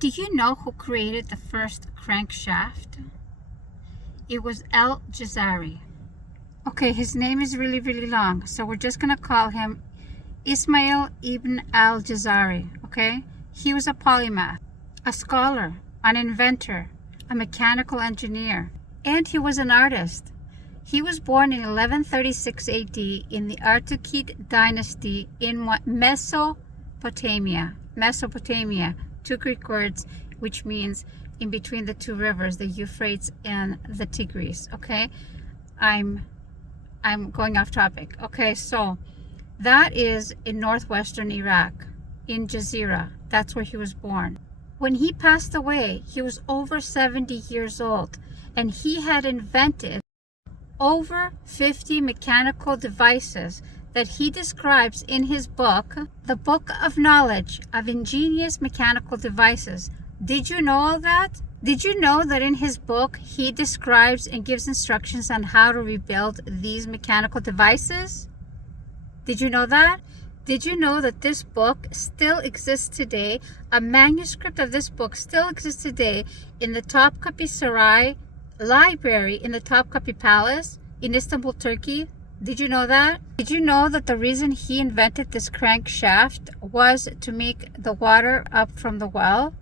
Do you know who created the first crankshaft? It was al-Jazari. Okay, his name is really, really long, so we're just going to call him Ismail ibn al-Jazari, okay? He was a polymath, a scholar, an inventor, a mechanical engineer, and he was an artist. He was born in 1136 AD in the Artukid dynasty in Mesopotamia. Mesopotamia, two Greek words, which means in between the two rivers, the Euphrates and the Tigris, okay? I'm going off topic. Okay, so that is in northwestern Iraq, in Jazira. That's where he was born. When he passed away, he was over 70 years old, and he had invented over 50 mechanical devices that he describes in his book, The Book of Knowledge of Ingenious Mechanical Devices. Did you know all that? Did you know that in his book, he describes and gives instructions on how to rebuild these mechanical devices? Did you know that? Did you know that this book still exists today? A manuscript of this book still exists today in the Topkapi Saray Library in the Topkapi Palace in Istanbul, Turkey. Did you know that? Did you know that the reason he invented this crankshaft was to make the water up from the well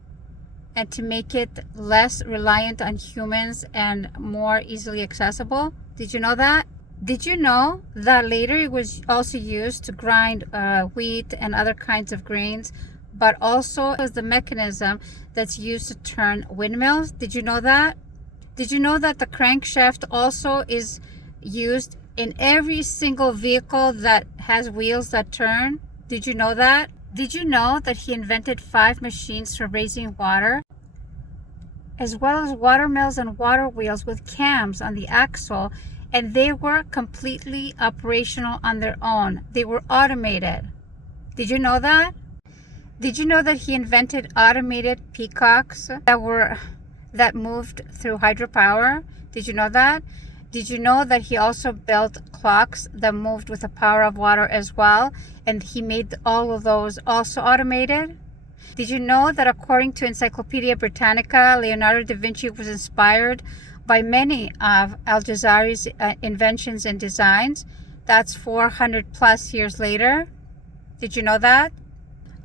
and to make it less reliant on humans and more easily accessible? Did you know that? Did you know that later it was also used to grind wheat and other kinds of grains, but also as the mechanism that's used to turn windmills? Did you know that? Did you know that the crankshaft also is used in every single vehicle that has wheels that turn? Did you know that? Did you know that he invented 5 machines for raising water, as well as water mills and water wheels with cams on the axle, and they were completely operational on their own. They were automated. Did you know that? Did you know that he invented automated peacocks that moved through hydropower? Did you know that? Did you know that he also built clocks that moved with the power of water as well, and he made all of those also automated? Did you know that according to Encyclopedia Britannica, Leonardo da Vinci was inspired by many of al-Jazari's inventions and designs? That's 400 plus years later. Did you know that?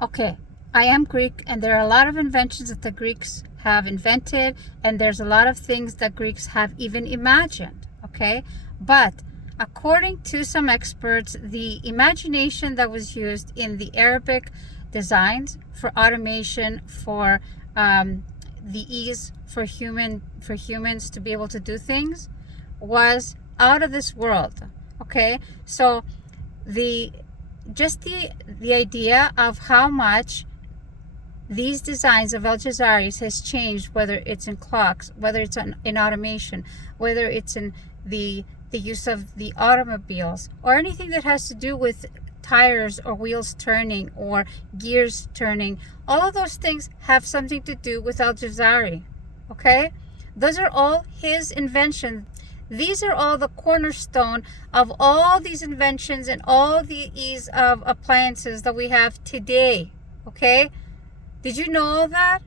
Okay, I am Greek, and there are a lot of inventions that the Greeks have invented, and there's a lot of things that Greeks have even imagined, okay? But according to some experts, the imagination that was used in the Arabic designs for automation, for the ease for humans to be able to do things, was out of this world, okay? So the idea of how much these designs of al-Jazari's has changed, whether it's in clocks, whether it's in automation, whether it's in the use of the automobiles, or anything that has to do with tires or wheels turning or gears turning. All of those things have something to do with al-Jazari, okay? Those are all his inventions. These are all the cornerstone of all these inventions and all these of appliances that we have today, okay? Did you know all that?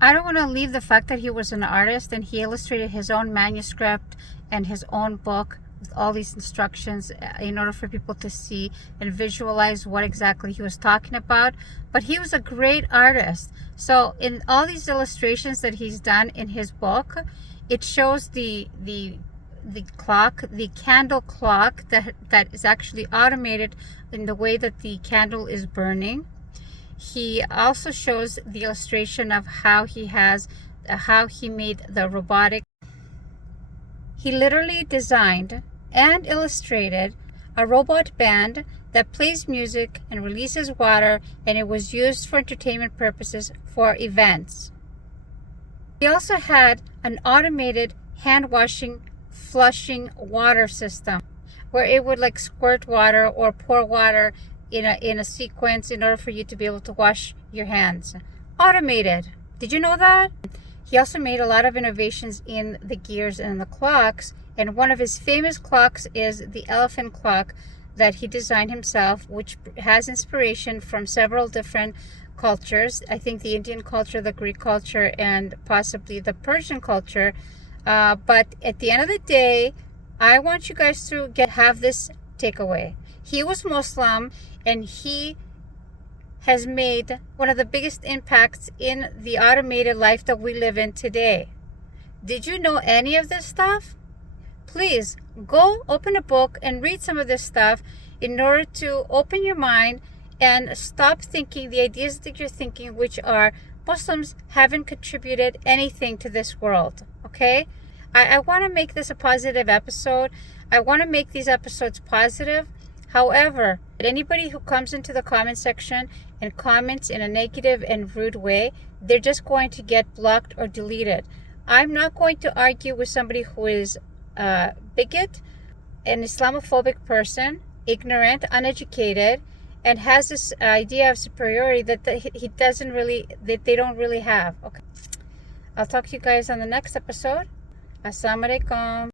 I don't want to leave the fact that he was an artist and he illustrated his own manuscript and his own book with all these instructions in order for people to see and visualize what exactly he was talking about. But he was a great artist. So in all these illustrations that he's done in his book, it shows the clock, the candle clock that is actually automated in the way that the candle is burning. He also shows the illustration of how he made the robotic. He literally designed and illustrated a robot band that plays music and releases water, and it was used for entertainment purposes for events. He also had an automated hand washing, flushing water system where it would like squirt water or pour water in a sequence in order for you to be able to wash your hands. Automated. Did you know that? He also made a lot of innovations in the gears and the clocks, and one of his famous clocks is the elephant clock that he designed himself, which has inspiration from several different cultures. I think the Indian culture, the Greek culture, and possibly the Persian culture. But at the end of the day, I want you guys to have this takeaway. He was Muslim, and he has made one of the biggest impacts in the automated life that we live in today. Did you know any of this stuff? Please go open a book and read some of this stuff in order to open your mind and stop thinking the ideas that you're thinking, which are Muslims haven't contributed anything to this world. Okay? I want to make this a positive episode. I want to make these episodes positive. However, anybody who comes into the comment section and comments in a negative and rude way, they're just going to get blocked or deleted. I'm not going to argue with somebody who is a bigot, an Islamophobic person, ignorant, uneducated, and has this idea of superiority that they don't really have. Okay. I'll talk to you guys on the next episode. Assalamu alaikum.